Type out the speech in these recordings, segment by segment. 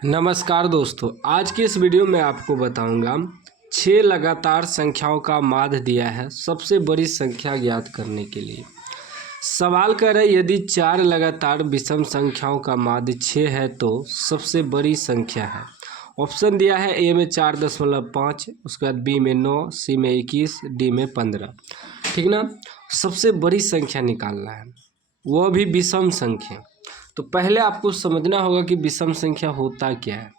नमस्कार दोस्तों, आज की इस वीडियो में आपको बताऊंगा 6 लगातार संख्याओं का माध्य दिया है सबसे बड़ी संख्या ज्ञात करने के लिए। सवाल कर रहे यदि 4 लगातार विषम संख्याओं का माध्य 6 है तो सबसे बड़ी संख्या है। ऑप्शन दिया है ए में 4.5, उसके बाद बी में 9, सी में 21, डी में 15। ठीक ना। सबसे बड़ी संख्या निकालना है, वह भी विषम संख्या। तो पहले आपको समझना होगा कि विषम संख्या होता क्या है।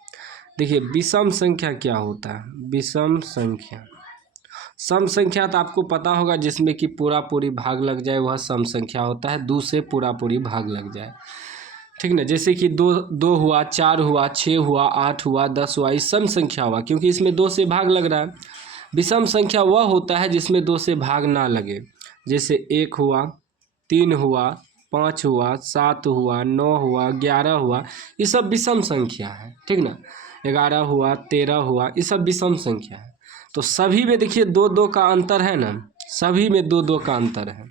देखिए, विषम संख्या क्या होता है। विषम संख्या, सम संख्या तो आपको पता होगा जिसमें कि पूरा पूरी भाग लग जाए वह सम संख्या होता है। 2 से पूरा पूरी भाग लग जाए, ठीक ना। जैसे कि दो हुआ, 4 हुआ, 6 हुआ, 8 हुआ, 10 हुआ, ये सम संख्या हुआ क्योंकि इसमें 2 से भाग लग रहा है। विषम संख्या वह होता है जिसमें 2 से भाग ना लगे। जैसे 1 हुआ, 3 हुआ, 5 हुआ, 7 हुआ, 9 हुआ, 11 हुआ, ये सब विषम संख्या है, ठीक ना। 11 हुआ, 13 हुआ, ये सब विषम संख्या है। तो सभी में देखिए 2-2 का अंतर है ना, सभी में 2-2 का अंतर है।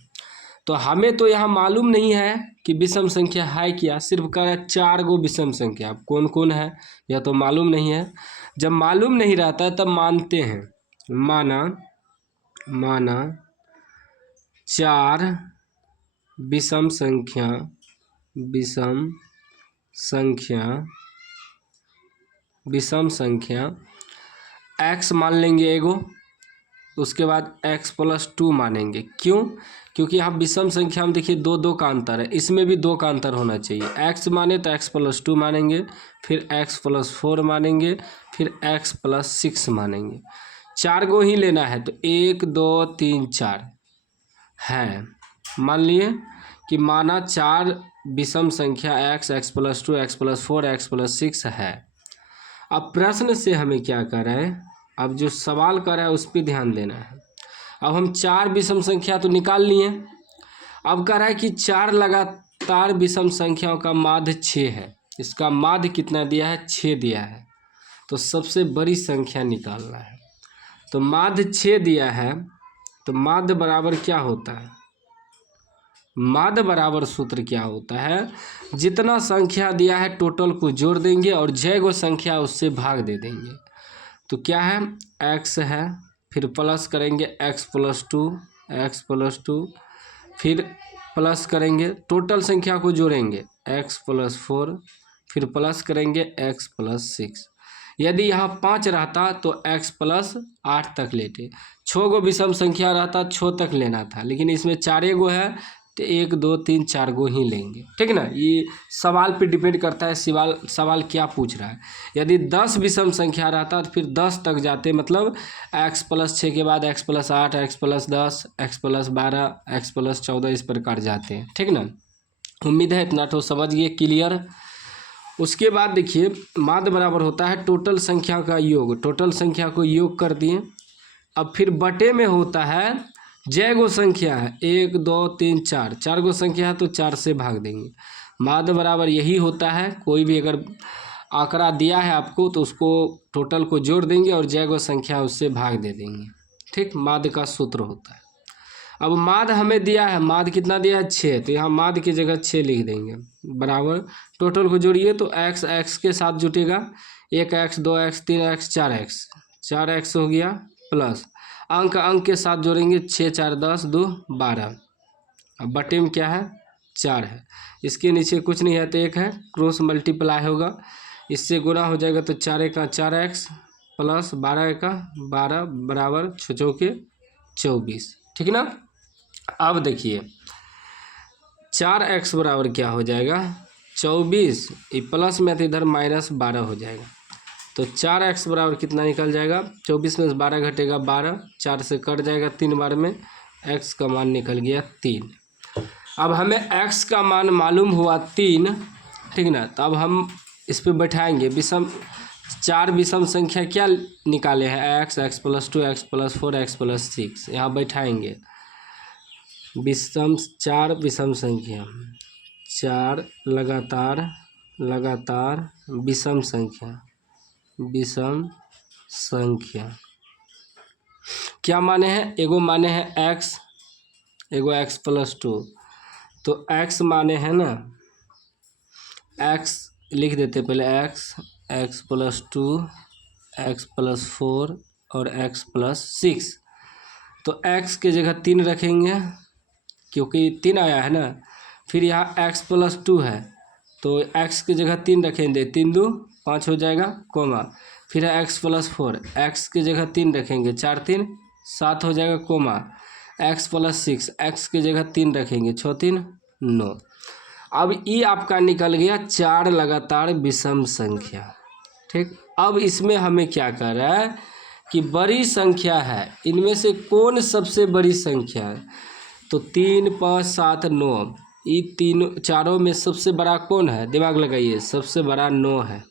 तो हमें तो यहाँ मालूम नहीं है कि विषम संख्या है क्या, सिर्फ कह रहा है 4 गो विषम संख्या। अब कौन कौन है यह तो मालूम नहीं है। जब मालूम नहीं रहता है तब मानते हैं। माना 4 विषम संख्या x मान लेंगे एगो, उसके बाद x+2 मानेंगे। क्यों? क्योंकि यहाँ विषम संख्या में देखिए 2-2 का अंतर है, इसमें भी 2 का अंतर होना चाहिए। x माने तो x+2 मानेंगे, फिर x+4 मानेंगे, फिर x+6 मानेंगे। 4 गो ही लेना है तो 1 2 3 4 है। मान लिए कि माना 4 विषम संख्या x, x+2, x+4, x+6 है। अब प्रश्न से हमें क्या कर रहा है, अब जो सवाल कर रहा है उस पर ध्यान देना है। अब हम 4 विषम संख्या तो निकाल लिए, अब कह रहा है कि 4 लगातार विषम संख्याओं का माध्य 6 है। इसका माध्य कितना दिया है? 6 दिया है। तो सबसे बड़ी संख्या निकालना है। तो माध्य 6 दिया है, तो माध्य बराबर क्या होता है? माध्य बराबर सूत्र क्या होता है? जितना संख्या दिया है टोटल को जोड़ देंगे और जय गो संख्या उससे भाग दे देंगे। तो क्या है? x है, फिर प्लस करेंगे x+2, फिर प्लस करेंगे, टोटल संख्या को जोड़ेंगे x+4, फिर प्लस करेंगे x+6। यदि यहाँ 5 रहता तो x+8 तक लेते। 6 गो विषम संख्या रहता 6 तक लेना था, लेकिन इसमें 4 गो है तो 1 2 3 4 गो ही लेंगे, ठीक ना। ये सवाल पे डिपेंड करता है, सवाल क्या पूछ रहा है। यदि 10 विषम संख्या रहता तो फिर 10 तक जाते, मतलब x+6 के बाद x+8, x+10, x+12, x+14 इस प्रकार जाते हैं, ठीक ना। उम्मीद है इतना तो समझ गए, क्लियर। उसके बाद देखिए माध्य बराबर होता है टोटल संख्या का योग। टोटल संख्या को योग कर दिए। अब फिर बटे में होता है जय गो संख्या है, 1 2 3 4, 4 गो संख्या है तो 4 से भाग देंगे। माध्य बराबर यही होता है। कोई भी अगर आंकड़ा दिया है आपको तो उसको टोटल को जोड़ देंगे और जय गो संख्या उससे भाग दे देंगे, ठीक। माध्य का सूत्र होता है। अब माध्य हमें दिया है, माध्य कितना दिया है? 6, तो यहाँ माध्य की जगह 6 लिख देंगे बराबर। टोटल को जोड़िए तो x के साथ जुटेगा, 1x 2x 3x 4x, 4x हो गया, प्लस अंक के साथ जोड़ेंगे 6 4 10 2 12। अब बटे में क्या है? 4 है। इसके नीचे कुछ नहीं है तो 1 है, क्रॉस मल्टीप्लाई होगा, इससे गुना हो जाएगा तो 4 का 4x प्लस 12 का 12 बराबर 6 के 24, ठीक ना। अब देखिए 4x बराबर क्या हो जाएगा? 24, ये प्लस में तो इधर -12 हो जाएगा। तो 4x बराबर कितना निकल जाएगा? 24 में से 12 घटेगा 12, 4 से कट जाएगा 3 बार में, x का मान निकल गया 3। अब हमें x का मान मालूम हुआ 3, ठीक ना। तो अब हम इस पर बैठाएंगे 4 विषम संख्या क्या निकाले हैं? x, x+2, x+4, x+6। यहाँ बैठाएंगे 4 विषम संख्या, 4 लगातार विषम संख्या क्या माने हैं? एगो माने हैं x, एगो x+2। तो x माने हैं ना, x लिख देते पहले, x x plus 2, x plus 4 और एक्स प्लस 6। तो एक्स की जगह 3 रखेंगे क्योंकि 3 आया है ना। फिर यहाँ एक्स प्लस 2 है तो एक्स की जगह 3 रखेंगे, 3 2 5 हो जाएगा, कोमा। फिर है एक्स प्लस 4, एक्स की जगह 3 रखेंगे, 4 3 7 हो जाएगा, कोमा। एक्स प्लस 6, एक्स की जगह 3 रखेंगे, 6 3 9। अब ये आपका निकल गया 4 लगातार विषम संख्या। ठीक, अब इसमें हमें क्या कर रहा है कि बड़ी संख्या है, इनमें से कौन सबसे बड़ी संख्या है। तो 3 5 7 9, ये तीनों चारों में सबसे बड़ा कौन है, दिमाग लगाइए। सबसे बड़ा 9 है।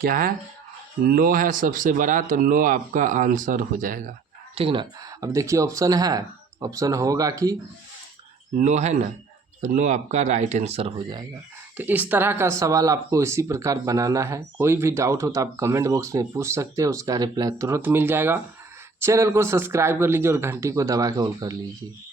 क्या है, 9 है सबसे बड़ा, तो 9 आपका आंसर हो जाएगा। ठीक ना। अब देखिए ऑप्शन है, ऑप्शन होगा कि 9 है ना, तो 9 आपका राइट आंसर हो जाएगा। तो इस तरह का सवाल आपको इसी प्रकार बनाना है। कोई भी डाउट हो तो आप कमेंट बॉक्स में पूछ सकते हैं, उसका रिप्लाई तुरंत मिल जाएगा। चैनल को सब्सक्राइब कर लीजिए और घंटी को दबा के ऑन कर लीजिए।